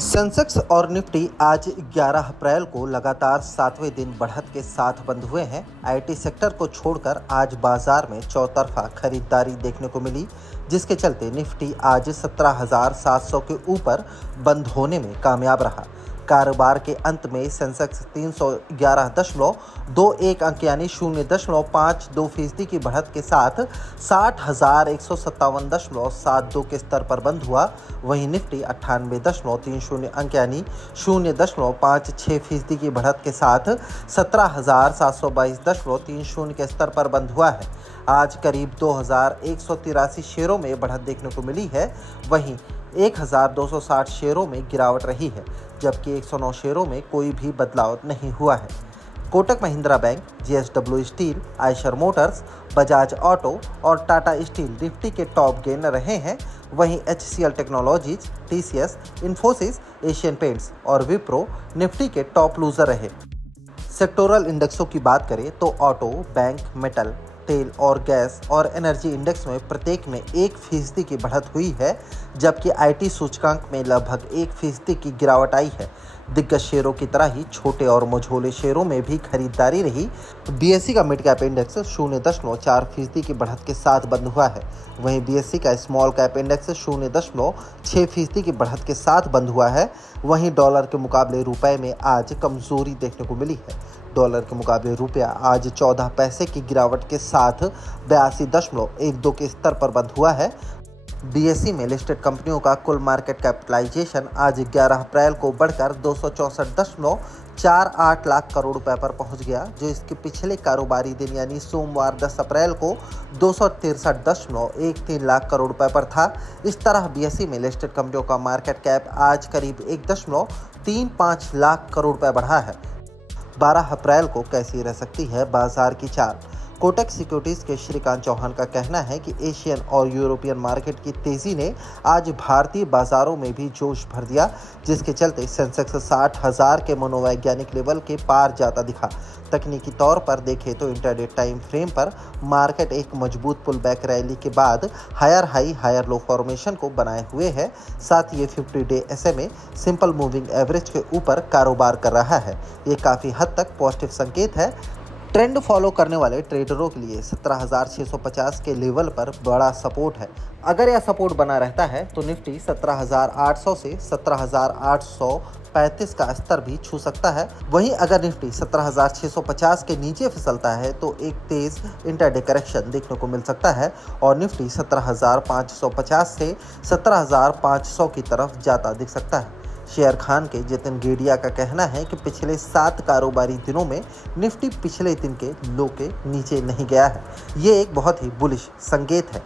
Sensex और Nifty आज 11 अप्रैल को लगातार 7वें दिन बढ़त के साथ बंद हुए हैं। आईटी सेक्टर को छोड़कर आज बाजार में चौतरफा खरीदारी देखने को मिली, जिसके चलते निफ्टी आज 17,700 के ऊपर बंद होने में कामयाब रहा। कारोबार के अंत में सेंसेक्स 311.21 अंक यानी 0.52% की बढ़त के साथ 60,157.72 के स्तर पर बंद हुआ। वहीं निफ्टी 98.30 अंक यानी 0.56% की बढ़त के साथ 17,722.30 के स्तर पर बंद हुआ है। आज करीब 2,183 शेयरों में बढ़त देखने को मिली है। वहीं 1,260 शेयरों में गिरावट रही है, जबकि 109 शेयरों में कोई भी बदलाव नहीं हुआ है। Kotak Mahindra bank, JSW steel, Eicher Motors, Bajaj auto और टाटा स्टील निफ्टी के टॉप गेनर रहे हैं। वहीं HCL technologies, TCS, Infosys, Asian paints और विप्रो निफ्टी के टॉप लूजर रहे। सेक्टोरल इंडेक्सों की बात करें तो ऑटो, बैंक, मेटल, तेल और गैस और एनर्जी इंडेक्स में प्रत्येक में 1% की बढ़त हुई है, जबकि IT सूचकांक में लगभग 1% की गिरावट आई है। दिग्गज शेयरों की तरह ही छोटे और मझोले शेयरों में भी खरीदारी रही। BSE का मिड कैप इंडेक्स 0.4% की बढ़त के साथ बंद हुआ है। वहीं BSE का स्मॉल कैप इंडेक्स 0.6% की बढ़त के साथ बंद हुआ है। वहीं डॉलर के मुकाबले रुपए में आज कमजोरी देखने को मिली है। डॉलर के मुकाबले रुपया आज 14 पैसे की गिरावट के साथ 82.12 के स्तर पर बंद हुआ है। BSE में लिस्टेड कंपनियों का कुल मार्केट कैपिटलाइजेशन आज 11 अप्रैल को बढ़कर 264.48 लाख करोड़ रुपए पर पहुंच गया, जो इसके पिछले कारोबारी दिन यानी सोमवार 10 अप्रैल को 263.13 लाख करोड़ रुपए पर था। इस तरह BSE में लिस्टेड कंपनियों का मार्केट कैप आज करीब 1.35 लाख करोड़ रुपए बढ़ा है। 12 अप्रैल को कैसी रह सकती है बाजार की चाल? कोटक सिक्योरिटीज के श्रीकांत चौहान का कहना है कि एशियन और यूरोपियन मार्केट की तेजी ने आज भारतीय बाजारों में भी जोश भर दिया, जिसके चलते सेंसेक्स 60,000 के मनोवैज्ञानिक लेवल के पार जाता दिखा। तकनीकी तौर पर देखें तो इंटरडे टाइम फ्रेम पर मार्केट एक मजबूत पुल बैक रैली के बाद higher high higher low formation को बनाए हुए है। साथ ही 50 day SMA simple moving average के ऊपर कारोबार कर रहा है। ये काफ़ी हद तक पॉजिटिव संकेत है। ट्रेंड फॉलो करने वाले ट्रेडरों के लिए 17,650 के लेवल पर बड़ा सपोर्ट है। अगर यह सपोर्ट बना रहता है तो निफ्टी 17,800 से 17,835 का स्तर भी छू सकता है। वहीं अगर निफ्टी 17,650 के नीचे फिसलता है तो एक तेज इंटरडे करेक्शन देखने को मिल सकता है और निफ्टी 17,550 से 17,500 की तरफ जाता दिख सकता है। शेयर खान के जितिन गेडिया का कहना है कि पिछले 7 कारोबारी दिनों में निफ्टी पिछले दिन के लो के नीचे नहीं गया है। ये एक बहुत ही बुलिश संकेत है।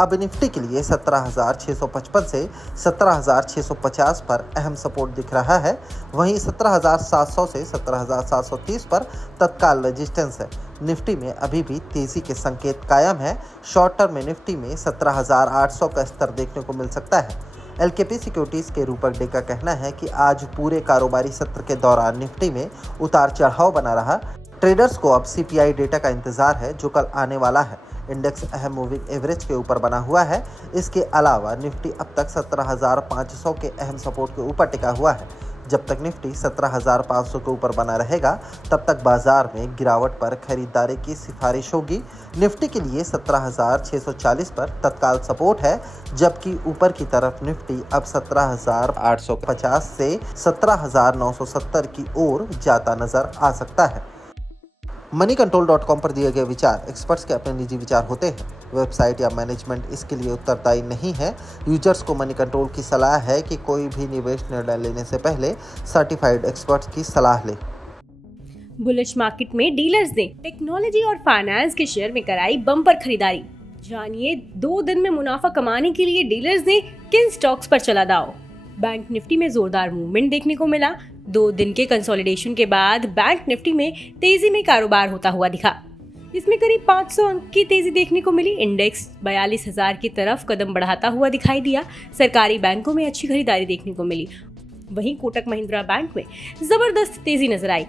अब निफ्टी के लिए 17,655 से 17,650 पर अहम सपोर्ट दिख रहा है। वहीं 17,700 से 17,730 पर तत्काल रेजिस्टेंस है। निफ्टी में अभी भी तेजी के संकेत कायम है। शॉर्ट टर्म में निफ्टी में 17,800 का स्तर देखने को मिल सकता है। LKP सिक्योरिटीज़ के रूपक डे का कहना है कि आज पूरे कारोबारी सत्र के दौरान निफ्टी में उतार चढ़ाव बना रहा। ट्रेडर्स को अब CPI डेटा का इंतजार है, जो कल आने वाला है। इंडेक्स अहम मूविंग एवरेज के ऊपर बना हुआ है। इसके अलावा निफ्टी अब तक 17,500 के अहम सपोर्ट के ऊपर टिका हुआ है। जब तक निफ्टी 17,500 के ऊपर बना रहेगा, तब तक बाजार में गिरावट पर खरीदारी की सिफारिश होगी। निफ्टी के लिए 17,640 पर तत्काल सपोर्ट है, जबकि ऊपर की तरफ निफ्टी अब 17,850 से 17,970 की ओर जाता नजर आ सकता है। moneycontrol.com पर दिए गए विचार एक्सपर्ट्स के अपने निजी विचार होते हैं। वेबसाइट या मैनेजमेंट इसके लिए उत्तरदायी नहीं है। यूजर्स को मनी कंट्रोल की सलाह है कि कोई भी निवेश निर्णय लेने से पहले सर्टिफाइड एक्सपर्ट्स की सलाह लें। बुलिश मार्केट में डीलर्स ने टेक्नोलॉजी और फाइनेंस के शेयर में कराई बम्पर खरीदारी। जानिए 2 दिन में मुनाफा कमाने के लिए डीलर्स ने किन स्टॉक्स पर चला दाव। बैंक निफ्टी में जोरदार मूवमेंट देखने को मिला। 2 दिन के कंसोलिडेशन के बाद बैंक निफ्टी में तेजी में कारोबार होता हुआ दिखा। इसमें करीब 500 अंक की तेजी देखने को मिली। इंडेक्स 42,000 की तरफ कदम बढ़ाता हुआ दिखाई दिया। सरकारी बैंकों में अच्छी खरीदारी देखने को मिली। वहीं कोटक महिंद्रा बैंक में जबरदस्त तेजी नजर आई।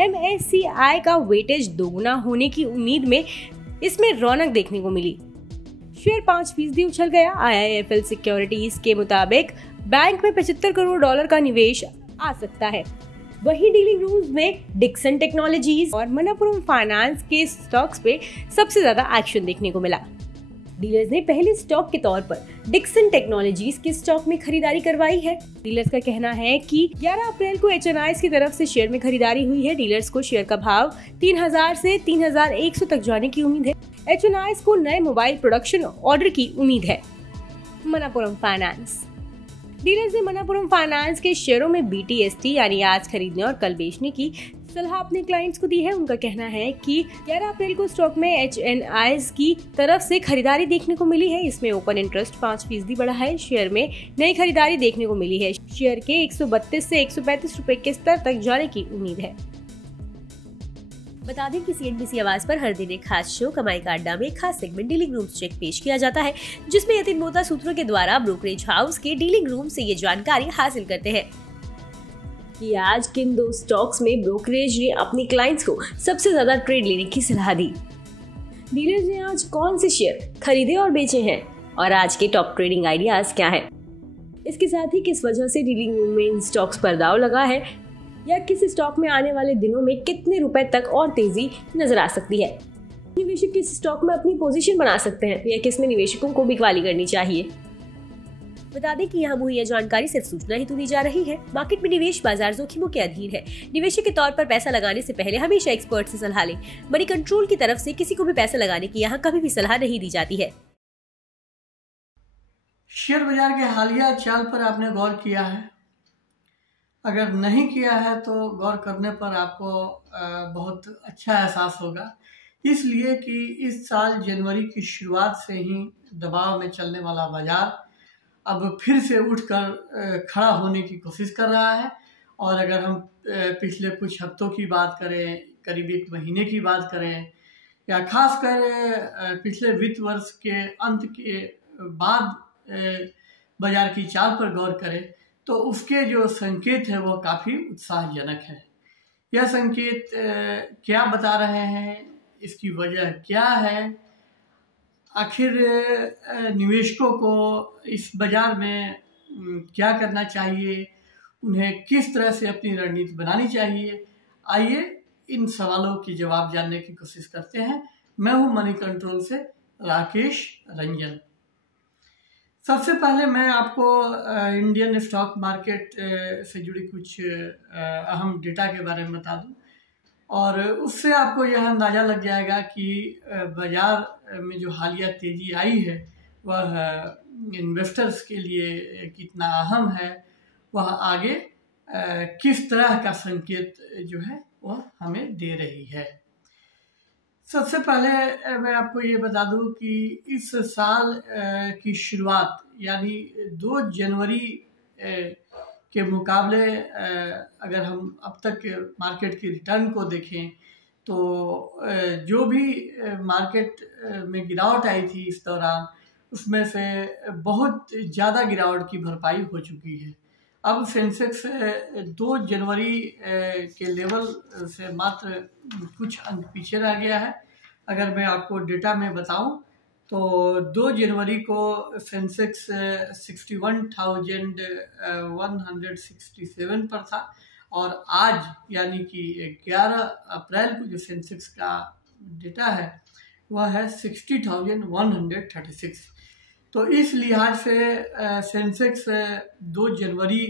MSCI का वेटेज दोगुना होने की उम्मीद में इसमें रौनक देखने को मिली। शेयर 5% उछल गया। IIFL सिक्योरिटीज के मुताबिक बैंक में $75 करोड़ का निवेश आ सकता है। वहीं डीलिंग रूम्स में डिक्सन टेक्नोलॉजीज और मनप्पुरम फाइनेंस के स्टॉक्स पे सबसे ज्यादा एक्शन देखने को मिला। डीलर्स ने पहले स्टॉक के तौर पर डिक्सन टेक्नोलॉजीज के स्टॉक में खरीदारी करवाई है। डीलर्स का कहना है कि 11 अप्रैल को HNIs की तरफ से शेयर में खरीदारी हुई है। डीलर्स को शेयर का भाव 3000 से 3100 तक जाने की उम्मीद है। HNIs को नए मोबाइल प्रोडक्शन ऑर्डर की उम्मीद है। मनप्पुरम फाइनेंस डीलर्स ने मनप्पुरम फाइनेंस के शेयरों में BTST यानी आज खरीदने और कल बेचने की सलाह अपने क्लाइंट्स को दी है। उनका कहना है कि 11 अप्रैल को स्टॉक में HNIs की तरफ से खरीदारी देखने को मिली है। इसमें ओपन इंटरेस्ट 5% बढ़ा है। शेयर में नई खरीदारी देखने को मिली है। शेयर के 132 से 135 रुपए के स्तर तक जाने की उम्मीद है। बता दें कि CNBC आवाज पर हर दिन एक खास शो कमाई का अड्डा में एक खास सेगमेंट डीलिंग रूम्स चेक पेश किया जाता है, जिसमें यतिन मोहता सूत्रों के द्वारा ब्रोकरेज हाउस के डीलिंग रूम से ये जानकारी हासिल करते हैं कि आज किन 2 स्टॉक्स में ब्रोकरेज ने अपनी क्लाइंट्स को सबसे ज्यादा ट्रेड लेने की सलाह दी। डीलर्स ने आज कौन से शेयर खरीदे और बेचे हैं और आज के टॉप ट्रेडिंग आइडियाज क्या है। इसके साथ ही किस वजह से डीलिंग रूम में इन स्टॉक्स पर दाव लगा है या किस स्टॉक में आने वाले दिनों में कितने रुपए तक और तेजी नजर आ सकती है। निवेशक किस स्टॉक में अपनी पोजीशन बना सकते हैं या किस में निवेशकों को बिकवाली करनी चाहिए। बता दें कि यहाँ मुहैया जानकारी सिर्फ सूचना हेतु दी जा रही है। मार्केट में निवेश बाजार जोखिमों के अधीन है। निवेशक के तौर पर पैसा लगाने से पहले हमेशा एक्सपर्ट से सलाह लें। मनी कंट्रोल की तरफ से किसी को भी पैसा लगाने की यहाँ कभी भी सलाह नहीं दी जाती है। शेयर बाजार के हालिया चाल पर आपने गौर किया है? अगर नहीं किया है तो गौर करने पर आपको बहुत अच्छा एहसास होगा, इसलिए कि इस साल जनवरी की शुरुआत से ही दबाव में चलने वाला बाजार अब फिर से उठकर खड़ा होने की कोशिश कर रहा है। और अगर हम पिछले कुछ हफ्तों की बात करें, करीब 1 महीने की बात करें, या खासकर पिछले वित्त वर्ष के अंत के बाद बाजार की चाल पर गौर करें तो उसके जो संकेत है वो काफ़ी उत्साहजनक है। यह संकेत क्या बता रहे हैं, इसकी वजह क्या है, आखिर निवेशकों को इस बाजार में क्या करना चाहिए, उन्हें किस तरह से अपनी रणनीति बनानी चाहिए, आइए इन सवालों के जवाब जानने की कोशिश करते हैं। मैं हूं मनी कंट्रोल से राकेश रंजन। सबसे पहले मैं आपको इंडियन स्टॉक मार्केट से जुड़ी कुछ अहम डेटा के बारे में बता दूं और उससे आपको यह अंदाज़ा लग जाएगा कि बाजार में जो हालिया तेजी आई है वह इन्वेस्टर्स के लिए कितना अहम है, वह आगे किस तरह का संकेत जो है वह हमें दे रही है। सबसे पहले मैं आपको ये बता दूं कि इस साल की शुरुआत यानी 2 जनवरी के मुकाबले अगर हम अब तक मार्केट की रिटर्न को देखें तो जो भी मार्केट में गिरावट आई थी इस दौरान, उसमें से बहुत ज़्यादा गिरावट की भरपाई हो चुकी है। अब सेंसेक्स 2 जनवरी के लेवल से मात्र कुछ अंक पीछे रह गया है। अगर मैं आपको डेटा में बताऊं तो 2 जनवरी को सेंसेक्स 61,167 पर था और आज यानी कि 11 अप्रैल को जो सेंसेक्स का डेटा है वह है 60,136। तो इस लिहाज से सेंसेक्स 2 जनवरी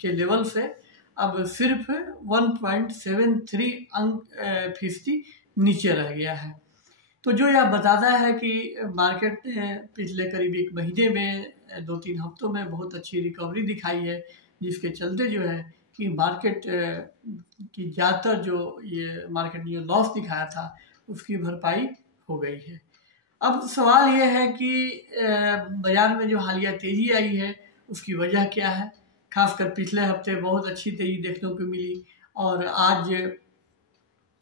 के लेवल से अब सिर्फ 1.73 फीसदी नीचे रह गया है। तो जो यह बताता है कि मार्केट ने पिछले करीब 1 महीने में 2-3 हफ्तों में बहुत अच्छी रिकवरी दिखाई है, जिसके चलते जो है कि मार्केट की ज़्यादातर जो ये मार्केट ने जो लॉस दिखाया था उसकी भरपाई हो गई है। अब सवाल ये है कि बाजार में जो हालिया तेज़ी आई है उसकी वजह क्या है। खासकर पिछले हफ्ते बहुत अच्छी तेज़ी देखने को मिली और आज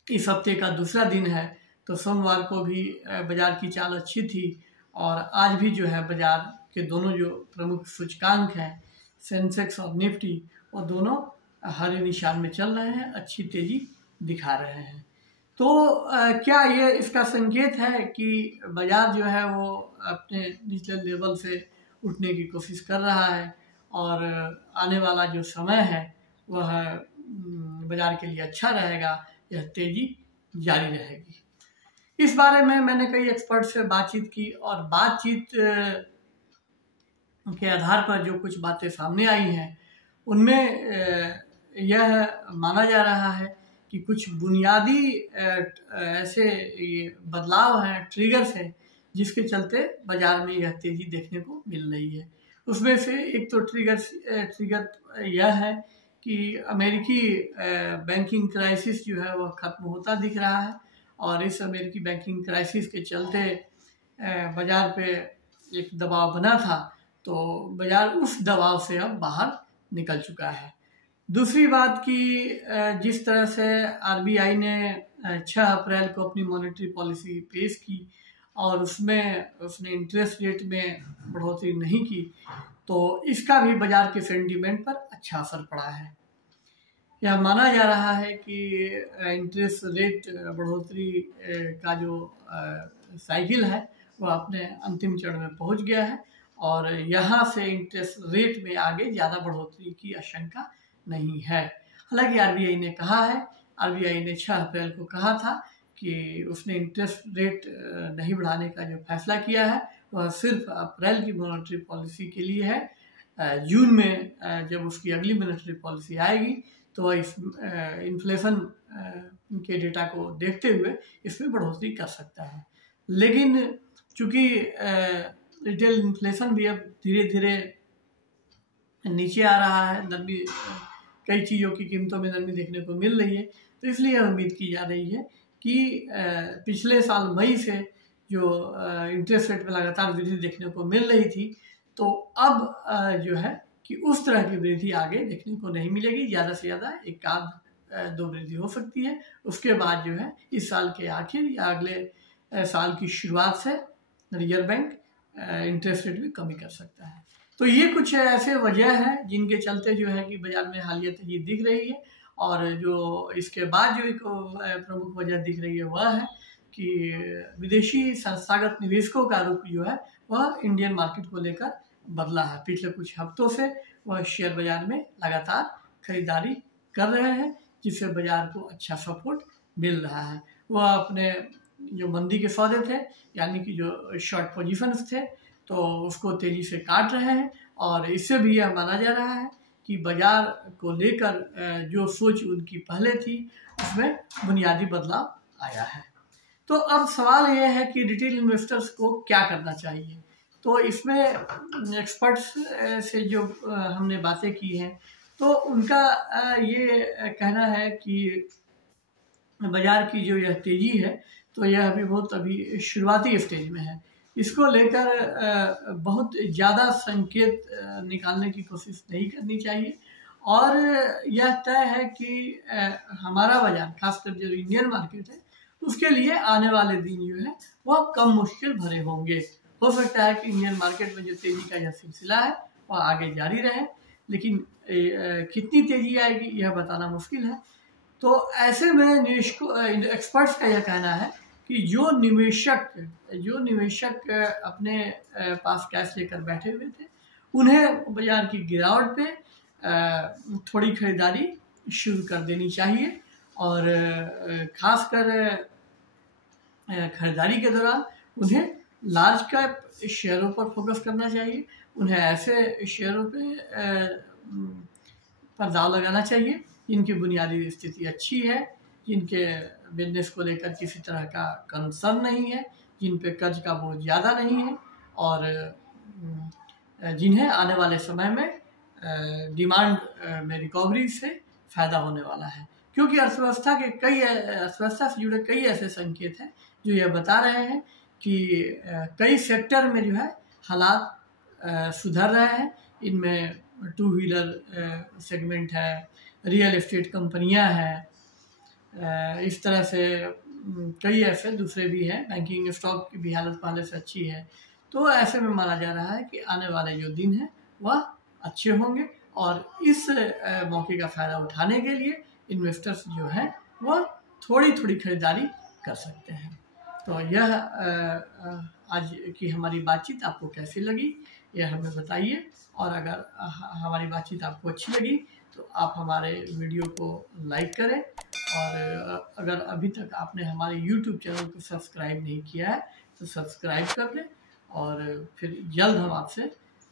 इस हफ्ते का दूसरा दिन है तो सोमवार को भी बाजार की चाल अच्छी थी और आज भी जो है बाजार के दोनों जो प्रमुख सूचकांक हैं सेंसेक्स और निफ्टी वो दोनों हरे निशान में चल रहे हैं, अच्छी तेजी दिखा रहे हैं। तो क्या ये इसका संकेत है कि बाजार जो है वो अपने निचले लेवल से उठने की कोशिश कर रहा है और आने वाला जो समय है वह बाजार के लिए अच्छा रहेगा, यह तेजी जारी रहेगी। इस बारे में मैंने कई एक्सपर्ट से बातचीत की और बातचीत के आधार पर जो कुछ बातें सामने आई हैं उनमें यह माना जा रहा है कि कुछ बुनियादी ऐसे ये बदलाव हैं, ट्रिगर्स हैं, जिसके चलते बाजार में यह तेजी देखने को मिल रही है। उसमें से एक तो ट्रिगर यह है कि अमेरिकी बैंकिंग क्राइसिस जो है वह ख़त्म होता दिख रहा है और इस अमेरिकी बैंकिंग क्राइसिस के चलते बाजार पे एक दबाव बना था, तो बाजार उस दबाव से अब बाहर निकल चुका है। दूसरी बात कि जिस तरह से आरबीआई ने 6 अप्रैल को अपनी मॉनेटरी पॉलिसी पेश की और उसमें उसने इंटरेस्ट रेट में बढ़ोतरी नहीं की, तो इसका भी बाजार के सेंटीमेंट पर अच्छा असर पड़ा है। यह माना जा रहा है कि इंटरेस्ट रेट बढ़ोतरी का जो साइकिल है वह अपने अंतिम चरण में पहुंच गया है और यहाँ से इंटरेस्ट रेट में आगे ज़्यादा बढ़ोतरी की आशंका नहीं है। हालांकि आरबीआई ने कहा है, आरबीआई ने 6 अप्रैल को कहा था कि उसने इंटरेस्ट रेट नहीं बढ़ाने का जो फैसला किया है वह सिर्फ अप्रैल की मॉनेटरी पॉलिसी के लिए है। जून में जब उसकी अगली मॉनेटरी पॉलिसी आएगी तो वह इस इन्फ्लेशन के डेटा को देखते हुए इसमें बढ़ोतरी कर सकता है। लेकिन चूँकि रिटेल इन्फ्लेशन भी अब धीरे धीरे नीचे आ रहा है, नरमी कई चीज़ों की कीमतों में नरमी देखने को मिल रही है, तो इसलिए उम्मीद की जा रही है कि पिछले साल मई से जो इंटरेस्ट रेट में लगातार वृद्धि देखने को मिल रही थी, तो अब जो है कि उस तरह की वृद्धि आगे देखने को नहीं मिलेगी। ज़्यादा से ज़्यादा 1-2 वृद्धि हो सकती है। उसके बाद जो है इस साल के आखिर या अगले साल की शुरुआत से रिजर्व बैंक इंटरेस्ट रेट में कमी कर सकता है। तो ये कुछ ऐसे वजह हैं जिनके चलते जो है कि बाजार में हालिया तेजी दिख रही है। और जो इसके बाद जो एक प्रमुख वजह दिख रही है वह है कि विदेशी संस्थागत निवेशकों का रुख जो है वह इंडियन मार्केट को लेकर बदला है। पिछले कुछ हफ्तों से वह शेयर बाजार में लगातार खरीदारी कर रहे हैं, जिससे बाजार को अच्छा सपोर्ट मिल रहा है। वह अपने जो मंदी के सौदे थे यानी कि जो शॉर्ट पोजीशंस थे तो उसको तेजी से काट रहे हैं और इससे भी यह माना जा रहा है कि बाजार को लेकर जो सोच उनकी पहले थी उसमें बुनियादी बदलाव आया है। तो अब सवाल यह है कि रिटेल इन्वेस्टर्स को क्या करना चाहिए। तो इसमें एक्सपर्ट्स से जो हमने बातें की हैं तो उनका ये कहना है कि बाजार की जो यह तेजी है तो यह अभी शुरुआती स्टेज में है। इसको लेकर बहुत ज़्यादा संकेत निकालने की कोशिश नहीं करनी चाहिए और यह तय है कि हमारा बाजार खासकर जो इंडियन मार्केट है उसके लिए आने वाले दिन जो है वह कम मुश्किल भरे होंगे। हो सकता है कि इंडियन मार्केट में जो तेजी का यह सिलसिला है वह आगे जारी रहे, लेकिन कितनी तेजी आएगी यह बताना मुश्किल है। तो ऐसे में एक्सपर्ट्स का यह कहना है कि जो निवेशक अपने पास कैश लेकर बैठे हुए थे उन्हें बाजार की गिरावट पे थोड़ी खरीदारी शुरू कर देनी चाहिए और खासकर खरीदारी के दौरान उन्हें लार्ज कैप शेयरों पर फोकस करना चाहिए। उन्हें ऐसे शेयरों पर दाव लगाना चाहिए जिनकी बुनियादी स्थिति अच्छी है, जिनके बिजनेस को लेकर किसी तरह का कंसर्न नहीं है, जिन पे कर्ज का बोझ ज़्यादा नहीं है और जिन्हें आने वाले समय में डिमांड में रिकवरी से फ़ायदा होने वाला है। क्योंकि अर्थव्यवस्था से जुड़े कई ऐसे संकेत हैं जो यह बता रहे हैं कि कई सेक्टर में जो है हालात सुधर रहे हैं। इनमें 2 व्हीलर सेगमेंट है, रियल एस्टेट कंपनियां हैं, इस तरह से कई ऐसे दूसरे भी हैं। बैंकिंग स्टॉक की भी हालत पहले से अच्छी है। तो ऐसे में माना जा रहा है कि आने वाले जो दिन हैं वह अच्छे होंगे और इस मौके का फ़ायदा उठाने के लिए इन्वेस्टर्स जो हैं वह थोड़ी थोड़ी खरीदारी कर सकते हैं। तो यह आज की हमारी बातचीत आपको कैसी लगी यह हमें बताइए, और अगर हमारी बातचीत आपको अच्छी लगी तो आप हमारे वीडियो को लाइक करें, और अगर अभी तक आपने हमारे YouTube चैनल को सब्सक्राइब नहीं किया है तो सब्सक्राइब कर लें, और फिर जल्द हम आपसे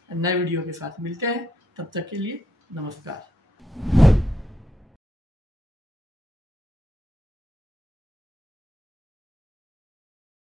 नए वीडियो के साथ मिलते हैं। तब तक के लिए नमस्कार।